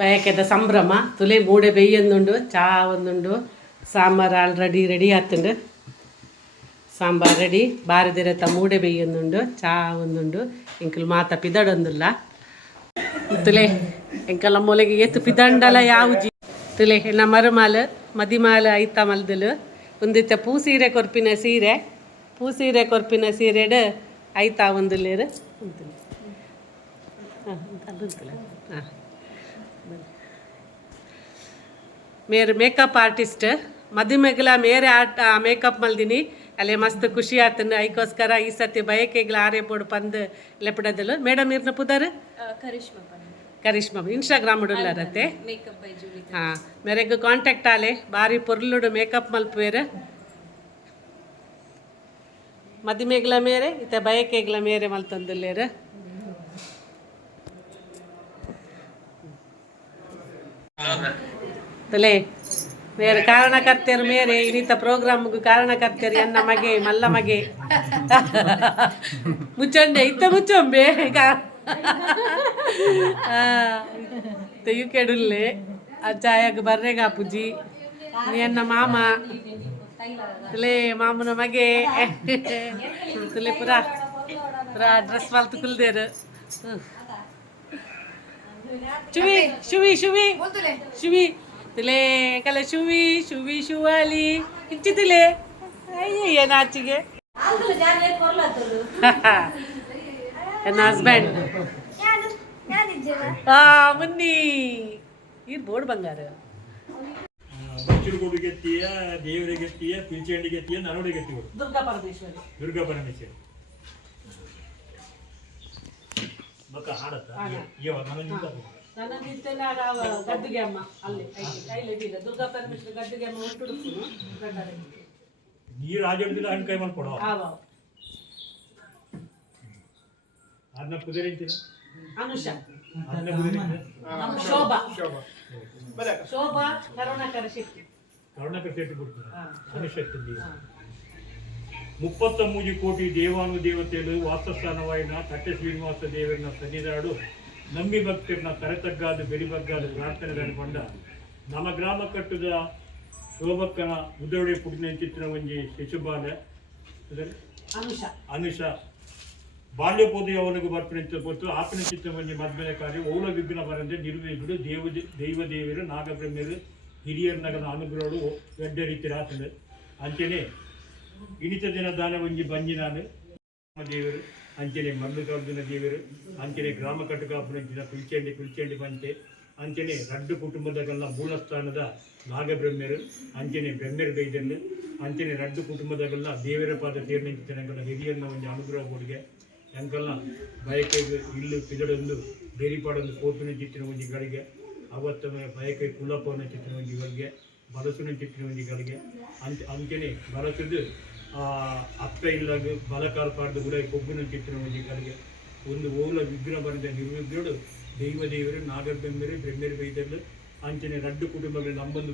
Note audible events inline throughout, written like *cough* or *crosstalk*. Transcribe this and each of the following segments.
ಬಯಕೆದ ಸಂಭ್ರಮ. ತುಲೆ ಮೂಡೆ ಬೆಯ್ಯೊಂದುಂಡು, ಚಾ ಒಂದುಂಡು, ಸಾಂಬಾರ್ ಆಲ್ರೆಡಿ ರೆಡಿ ಆತುಂಡು. ಸಾಂಬಾರ್ ರೆಡಿ ಬಾರದಿರತ್ತ ಮೂಡೆ ಬೆಯ್ಯೊಂದುಂಡು, ಚಾ ಒಂದುಂಡು. ಇಂಕಲ್ ಮಾತ ಪಿದಡೊಂದುಲ್ಲ. ತುಲೆ, ಎಂಕಲ ಮೂಲೆಗೆ ಎತ್ತು ಪಿದಂಡಲ ಯಾವುಜಿ. ತುಲೆ ಎನ್ನ ಮರುಮಾಲ, ಮದಿಮಾಲ ಐತ ಮಲ್ದಲು. ಒಂದಿತ್ತ ಪೂ ಸೀರೆ ಕೊರ್ಪಿನ ಸೀರೆ. ಪೂ ಸೀರೆ ಕೊರ್ಪಿನ ಸೀರೆಡ್ ಐತ ಒಂದುಲ್ಲೇರು ಲೇರು ಹಾಂ ಹಾಂ. ಮೇರೆ ಮೇಕಪ್ ಆರ್ಟಿಸ್ಟ್ ಮದುಮೆಗ್ಲ ಮೇರೆ ಆರ್ಟ್ ಮೇಕಪ್ ಮಲ್ದಿನಿ. ಅಲ್ಲೇ ಮಸ್ತ್ ಖುಷಿ ಆತನ. ಐಕೋಸ್ಕರ ಈ ಸತಿ ಬಯಕೆಗಳ ಆರೆ ಬೋರ್ಡ್ ಪಂದ್ ಲೆಪಡದಲು ಮೇಡಮ್ ಇರ್ನ ಪುದರ್? ಕರಿಷ್ಮಾ ಇನ್ಸ್ಟಾಗ್ರಾಮ್ ಜೂಲಿ ಹಾಂ ಮೇರೆಗ್ ಕಾಂಟ್ಯಾಕ್ಟ್ ಆಲೆ. ಬಾರಿ ಪೊರ್ಲುಡು ಮೇಕಪ್ ಮಲ್ಪುವೆರ್. ಮದುಮೆಗ್ಲ ಮೇರೆ ಇತ್ತೆ ಬಯಕೆಗ್ಲ ಮೇರೆ ಮಲ್ತೊಂದುಲ್ಲೇರು. ತಲೆ ಬೇರೆ ಕಾರಣಕರ್ತೆಯರು ಮೇರೆ ಇನ್ನಿತ ಪ್ರೋಗ್ರಾಮ್ಗೆ ಕಾರಣಕರ್ತೆಯರು ಎನ್ನ ಮಗೆ, ಮಲ್ಲ ಮಗೆ. ಮುಚ್ಚಂಡೆ, ಇತ್ತ ಮುಚ್ಚೊಂಬೆ, ಈಗ. ತೆಯು ಕೆಡುಲ್ಲೆ, ಅಜ್ಜಾಯಗ್ ಬರ್ರೆಗ ಪೂಜಿ ಎನ್ನ ಮಾಮ. ತುಲೆ, ಮಾಮನ ಮಗೆ. ತುಲೆ ಪುರ ಪುರ ಡ್ರೆಸ್ ಮಾಲ್ತು ಕುಲ್ದೇರು. ಶುವಿ ಶುವಿ ಶುವಿ. ಶುವಿ. ತುಲೆ ಕಲ ಶುವಿ ಶುವಿ ಶುವಾಲಿ. ಇಂಚಿತಿಲೆ ಅಯ್ಯಯ್ಯ ನಾಚಿಗೆ *laughs* ನನ್ನ ಹಸ್ಬೆಂಡ್ ಆ ಮುನ್ನಿ ಇರ್ಬೋಡ್ ಬಂಗಾರ. ಬಚ್ಚುರುಗೋಡು ದೇವರಿಗೆತ್ತೀಯ ದೇವರ ಗೆತ್ತಿಯ ಪಿಲ್ಚಂಡಿ ಗೆತ್ತಿಯ ನರೋಡಿ ಗೆತ್ತಿಗಳು ದುರ್ಗಾ ಪರಮೇಶ್ವರಿ. ದುರ್ಗಾ ಪರಮೇಶ್ವರಿ. ನನ್ನ ನಿತ್ಯನ ಗದ್ದಿಗೆ ಅಮ್ಮ. ಅಲ್ಲಿ ಕೈಲಿ ಇದಿಲ್ಲ ದುರ್ಗಾ ಪರಮೇಶ್ವರ ಗದ್ದಿಗೆ ಅಮ್ಮ ಹುಟ್ಟುಡುಪ್ಪು ನೀರು ಆಜಾಡ್ದಿಲ್ಲ ಹಣ್ಣು ಕೈ ಮಾಡಿ ಕೊಡೋ ಆವ ಅದನ್ನ ಅನುಷ. ಕುದುರೆಂತಿನ ಶೋಭಾ. ಶೋಭಾ. ಕರುಣಾಕರ ಶೆಟ್ಟಿ. ಕರುಣಾಕರ ಶೆಟ್ಟಿ ಬಿಡ್ತೀನಿ ಹಾ. ಅನುಶಕ್ತಿ ಮುಪ್ಪತ್ತ ಮೂಜಿ ಕೋಟಿ ದೇವಾನು ದೇವತೆಗಳು ವಾಸಸ್ಥಾನವಾಯಿನ ಕಟ್ಟೆ ಶ್ರೀನಿವಾಸ ದೇವರನ್ನ ಸನ್ನಿಧಾಡು ನಂಬಿ ಭಕ್ತರನ್ನ ಕರೆತಗ್ಗಾದ ಬೆಳಿಬಗ್ಗಾದ ಪ್ರಾರ್ಥನೆ ಕೊಂಡ ನಮ್ಮ ಗ್ರಾಮ ಕಟ್ಟದ ಶೋಭಕ್ಕನ ಉದರಡೆ ಪುಟ್ಟಿನ ಚಿತ್ರ ಒಂಜಿ ಶಿಶುಬಾಲ. ಅನುಷ. ಬಾಲ್ಯ ಪೋದಿ ಅವನಿಗೆ ಬರ್ಪಣೆ ಕೊಟ್ಟು ಆಪನ ಚಿತ್ರ ಒಂಜಿ ಮದ್ಮೆ ಕಾರ್ಯ. ಓಲ ವಿಘ್ನ ಬರಂದೆ ನಿರ್ವಹಿಸುಡು ದೇವ ದೈವ ದೇವರು ನಾಗಬ್ರಹ್ಮರು ಹಿರಿಯರ ನಗರ ಅನುಗ್ರಹಗಳು ಎಡ್ಡ ರೀತಿ ರಾತ್ರಿ ಅಂಚನೆ ಇನಿತ ದಿನ ದಾನ ಒಂಜಿ ಬಂಜಿ ನಾನು ದೇವರು ಅಂಚನೆ ಮಲ್ಲಿಕಾರ್ಜುನ ದೇವರು ಅಂಚನೆ ಗ್ರಾಮ ಕಟಕಾಪುರಂಚಿನ ಕುಲ್ಚಂಡಿ ಕುಲ್ಚಂಡಿ ಬಂತೆ ಅಂಚನೆ ರಡ್ಡು ಕುಟುಂಬದಗೆಲ್ಲ ಮೂಲಸ್ಥಾನದ ನಾಗಬ್ರಹ್ಮರು ಅಂಚನೆ ಬ್ರಹ್ಮರು ಬೈದನ್ನು ಅಂಚನೆ ರಡ್ಡು ಕುಟುಂಬದಗೆಲ್ಲ ದೇವರ ಪಾದ ತೀರ್ಣಿಂಚಿತನಗಳ ಹಿರಿಯನ್ನ ಒಂದು ಅನುಗ್ರಹ ಕೊಡುಗೆ ಎಂಕಲ್ಲ ಬಯಕೆಗೆ ಇಲ್ಲು ಪಿದಡೊಂದು ಬೇರಿಪಾಡೊಂದು ಕೋಪಿನ ಚಿತ್ತಿನ ಒಂಜಿಗಳಿಗೆ ಅವತ್ತ ಬಯಕೆ ಕುಲಪವನ ಚಿತ್ತಿನ ಒಂಜಿಗಳಿಗೆ ಚಿತ್ರ ಚಿತ್ತಿನ ಗಳಿಗೆ ಅಂಚ ಅಂಚನೆ ಬಲಸುದು ಆ ಅಕ್ಕ ಇಲ್ಲಾಗ ಬಲಕಾಲ ಪಾಡ್ದು ಕೂಡ ಕೊಬ್ಬುನ ಚಿತ್ತಿನ ಒಂಜಿಗಳಿಗೆ ಒಂದು ಓಲ ವಿಘ್ನ ಬರೆದ ನಿರ್ವಿಘ್ನಡು ದೈವ ದೇವರು ನಾಗಬ್ರಹ್ಮರು ಬ್ರಹ್ಮರು ಬೈದರ್ಲು ಅಂಚನೆ ರಡ್ಡು ಕುಟುಂಬಗಳು ನಂಬಂದು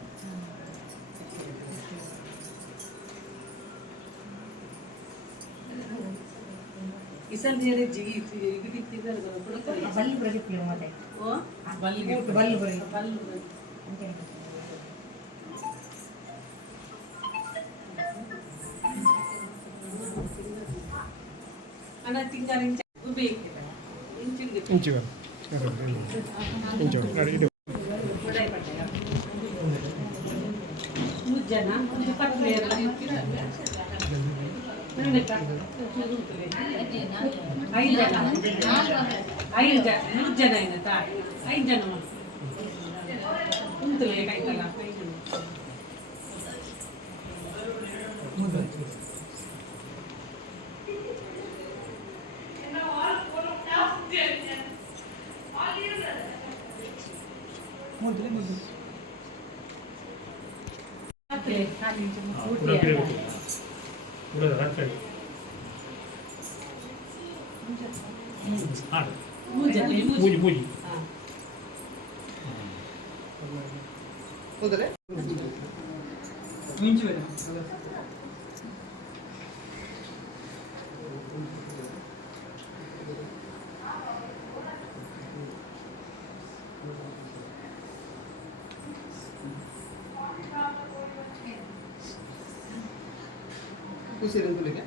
ನೀರೇ ಜಿಗಿ ಇಗಿಟ್ಟಿದ್ದಾರೆ ಬಲ್ಲು ಬರಲಿಕ್ಕೆ ಮತ್ತೆ ಓ ಬಲ್ಲಿಗೆ ಬಲ್ಲು ಬರಲಿ ಬಲ್ಲು ಅಣ್ಣ ತಿಂಗಾರ ಇಂಚ ಗುಬಿ ಇಂಚಿಂದು ಇಂಚು ಇಂಚು ನೋಡಿ ಇದು ಮೂರು ಜನ ಒಂದು ಪತ್ನಿ ಐದು ಜನ ಐದು ಜನ ಮೂರು ಜನ ಏನತ್ತಾ ಐದು ಜನ ಉಂಟು ಕೈತಲ್ಲ ಐದು ಜನ 알. 무지 무지 무지. 오늘에? 민지 왜? कुछ रंग लगे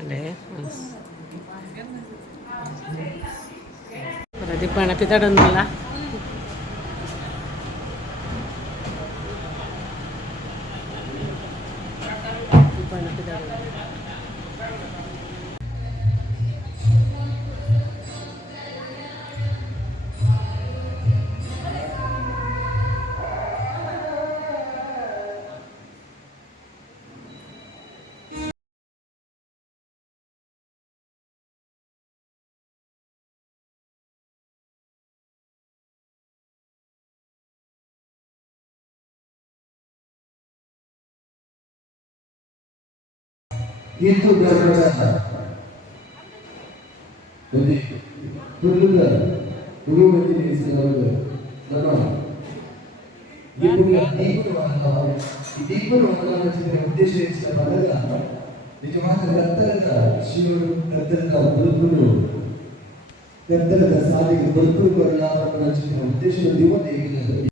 അതെ പണത്തി തടന്നില്ല దీంతో ఉంది పురుగుగా పురుగు వచ్చి తీసుకున్నాడు ఇప్పుడు దీపుడు వల్ల ఈ దీపుడు వల్ల వచ్చిన ఉద్దేశించిన వల్ల నిజమైన పెద్దలుగా శివుడు ఉద్దేశం దేవుడు